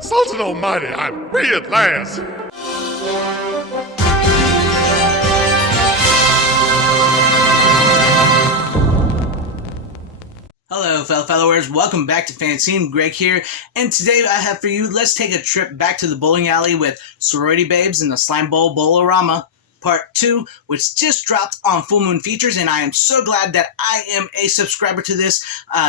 Sultan Almighty, I'm free at last! Hello, fellow followers. Welcome back to FanZcene. Greg here, and today I have for you, let's take a trip back to the bowling alley with Sorority Babes and the Slimeball Bowl-O-Rama Part 2, which just dropped on Full Moon Features, and I am so glad that I am a subscriber to this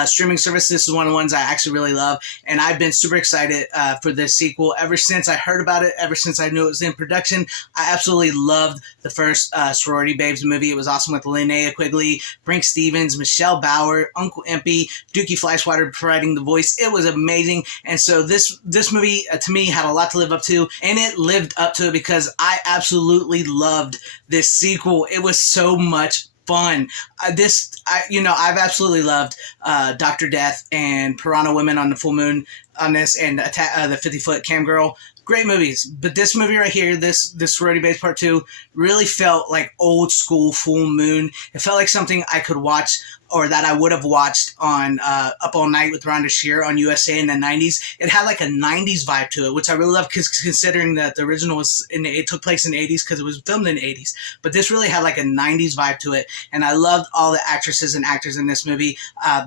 streaming service. This is one of the ones I actually really love, and I've been super excited for this sequel ever since I heard about it, ever since I knew it was in production. I absolutely loved the first Sorority Babes movie. It was awesome with Linnea Quigley, Brink Stevens, Michelle Bauer, Uncle Impy, Dookie Fleischwater providing the voice. It was amazing, and so this movie, to me, had a lot to live up to, and it lived up to it because I absolutely loved this sequel. It was so much fun. I've absolutely loved Dr. Death and Piranha Women on the Full Moon on this, and the 50-Foot Cam Girl. Great movies, but this movie right here, this Sorority Babes Part 2, really felt like old school Full Moon. It felt like something I could watch, or that I would have watched on Up All Night with Rhonda Shear on USA in the 90s. It had like a 90s vibe to it, which I really love, because considering that the original was it took place in the 80s because it was filmed in the 80s. But this really had like a 90s vibe to it, and I loved all the actresses and actors in this movie.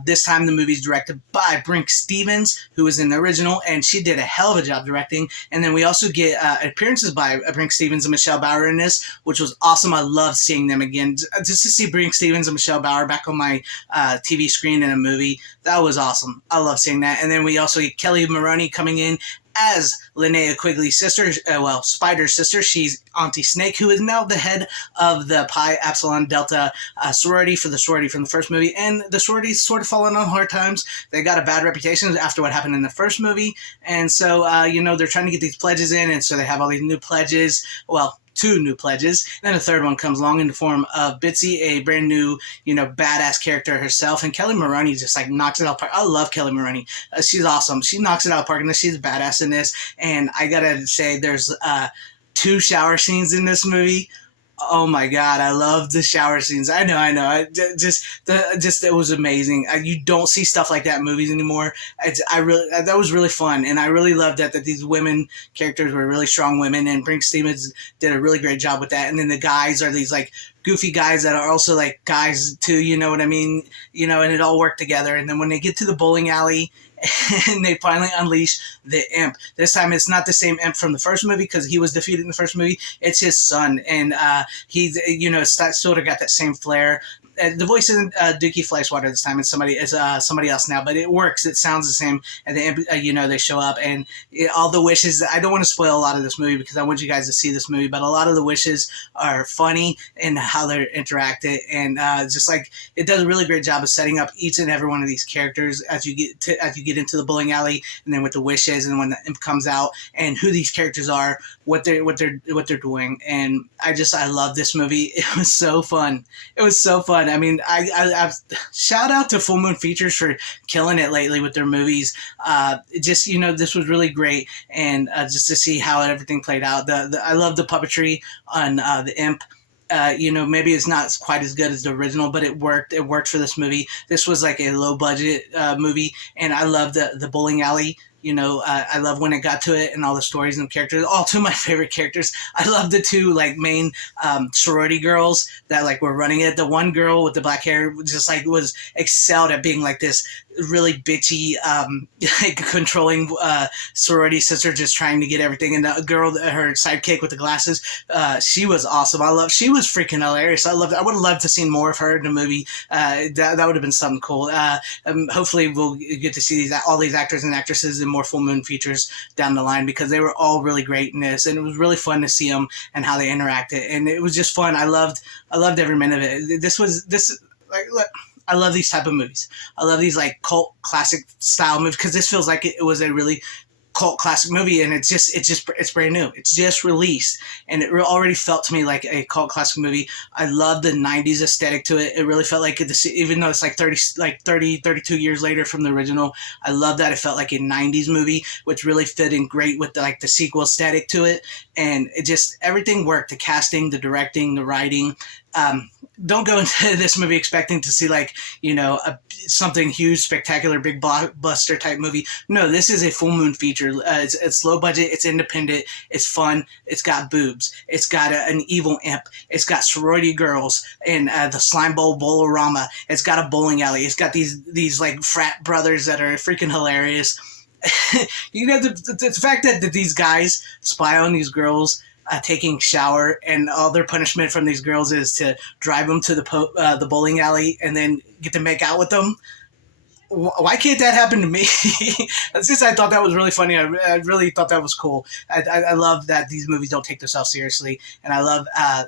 This time the movie's directed by Brink Stevens, who was in the original, and she did a hell of a job directing. And then we also get appearances by Brink Stevens and Michelle Bauer in this, which was awesome. I loved seeing them again. Just to see Brink Stevens and Michelle Bauer back on my TV screen in a movie, that was awesome. I love seeing that. And then we also get Kelly Maroney coming in as Linnea Quigley's sister, Spider's sister. She's Auntie Snake, who is now the head of the Pi Epsilon Delta sorority from the first movie. And the sorority's sort of fallen on hard times. They got a bad reputation after what happened in the first movie. And so, they're trying to get these pledges in, and so they have all these new pledges. Well, 2 new pledges. Then a third one comes along in the form of Bitsy, a brand new, badass character herself. And Kelly Maroney just like knocks it out of the park. I love Kelly Maroney. She's awesome. She knocks it out of the park in this. She's a badass in this. And I gotta say, there's 2 shower scenes in this movie. Oh my God, I love the shower scenes. I know. It was amazing. You don't see stuff like that in movies anymore. That was really fun, and I really loved that these women characters were really strong women, and Brink Stevens did a really great job with that. And then the guys are these like goofy guys that are also like guys too. You know what I mean? And it all worked together. And then when they get to the bowling alley, and they finally unleash the imp. This time it's not the same imp from the first movie, because he was defeated in the first movie. It's his son, and he's sort of got that same flair. The voice isn't Dookie Fleischwater this time. It's somebody else now, but it works. It sounds the same. And they show up, and all the wishes. I don't want to spoil a lot of this movie because I want you guys to see this movie. But a lot of the wishes are funny in how they're interacted, and just like it does a really great job of setting up each and every one of these characters as you get into the bowling alley, and then with the wishes, and when the imp comes out, and who these characters are, what they're doing. And I love this movie. It was so fun. It was so fun. I mean, I shout out to Full Moon Features for killing it lately with their movies. This was really great, and just to see how everything played out. I love the puppetry on the imp. Maybe it's not quite as good as the original, but it worked. It worked for this movie. This was like a low budget movie, and I love the bowling alley. I love when it got to it, and all the stories and characters. All 2 of my favorite characters. I love the 2 like main sorority girls that like were running it. The one girl with the black hair just like was excelled at being like this really bitchy, controlling sorority sister, just trying to get everything. And the girl, her sidekick with the glasses, she was awesome. She was freaking hilarious. I loved it. I would have loved to see more of her in the movie. That would have been something cool. Hopefully we'll get to see all these actors and actresses in more Full Moon Features down the line, because they were all really great in this, and it was really fun to see them and how they interacted, and it was just fun. I loved every minute of it. I love these type of movies. I love these like cult classic style movies, because this feels like it was a really cult classic movie, and it's brand new. It's just released, and it already felt to me like a cult classic movie. I love the 90s aesthetic to it. It really felt like even though it's like 32 years later from the original, I love that it felt like a 90s movie, which really fit in great with the sequel aesthetic to it. And it just, everything worked. The casting, the directing, the writing. don't go into this movie expecting to see like something huge, spectacular, big blockbuster type movie. No, this is a full moon feature. It's low budget, it's independent, it's fun, it's got boobs, it's got an evil imp, it's got sorority girls and the Slimeball Bowl-O-Rama. It's got a bowling alley. It's got these like frat brothers that are freaking hilarious. The fact that these guys spy on these girls taking shower, and all their punishment from these girls is to drive them to the bowling alley and then get to make out with them. Why can't that happen to me? That's just, I thought that was really funny. I really thought that was cool. I love that these movies don't take themselves seriously, and I love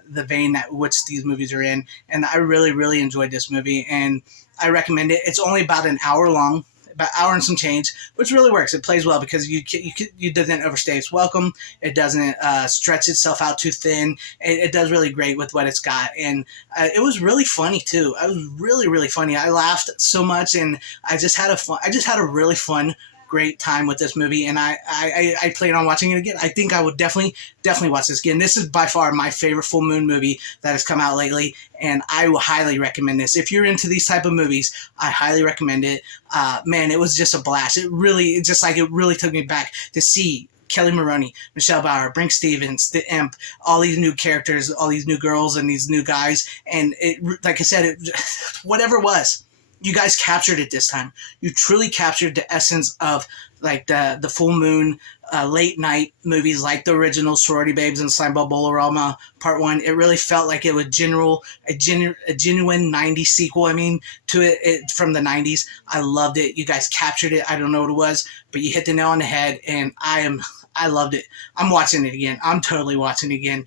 the vein that which these movies are in. And I really, really enjoyed this movie, and I recommend it. It's only about an hour long, about an hour and some change, which really works. It plays well because you doesn't overstay its welcome. It doesn't stretch itself out too thin. It does really great with what it's got, and it was really funny too. It was really, really funny. I laughed so much, and I just had a really fun, great time with this movie, and I plan on watching it again. I think I would definitely watch this again. This is by far my favorite full moon movie that has come out lately, and I will highly recommend this. If you're into these type of movies, I highly recommend it. Man, it was just a blast. It really took me back to see Kelly Maroney, Michelle Bauer, Brink Stevens, the Imp, all these new characters, all these new girls, and these new guys. And it, like I said, whatever it was, you guys captured it this time. You truly captured the essence of like the full moon late night movies, like the original Sorority Babes and Slimeball Bowl-O-Rama Part 1. It really felt like it was a genuine 90s sequel, to it from the 90s. I loved it. You guys captured it. I don't know what it was, but you hit the nail on the head, and I loved it. I'm watching it again. I'm totally watching it again.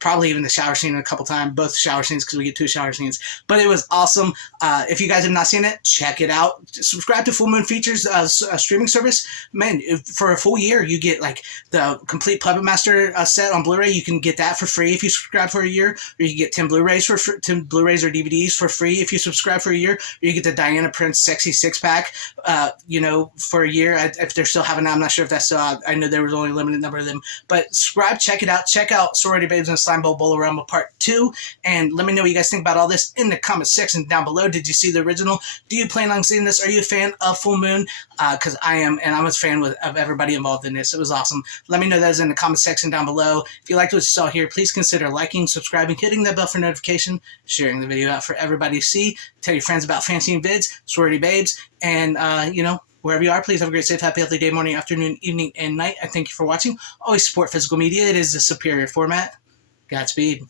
Probably even the shower scene a couple times, both shower scenes, because we get 2 shower scenes. But it was awesome. If you guys have not seen it, check it out. Subscribe to Full Moon Features streaming service. Man, for a full year, you get like the complete Puppet Master set on Blu-ray. You can get that for free if you subscribe for a year, or you get 10 Blu-rays 10 Blu-rays or DVDs for free if you subscribe for a year, or you get the Diana Prince Sexy Six Pack, for a year. If they're still having that, I'm not sure if that's still out. I know there was only a limited number of them, but subscribe, check it out. Check out Sorority Babes and Slimeball Bowl-O-Rama Part 2, and let me know what you guys think about all this in the comment section down below. Did you see the original? Do you plan on seeing this? Are you a fan of Full Moon? Because I am, and I'm a fan of everybody involved in this. It was awesome. Let me know those in the comment section down below. If you liked what you saw here, please consider liking, subscribing, hitting that bell for notification, sharing the video out for everybody to see. Tell your friends about FanZcene vids, Sorority Babes, and wherever you are, please have a great, safe, happy, healthy day, morning, afternoon, evening, and night. I thank you for watching. Always support physical media. It is the superior format. Godspeed.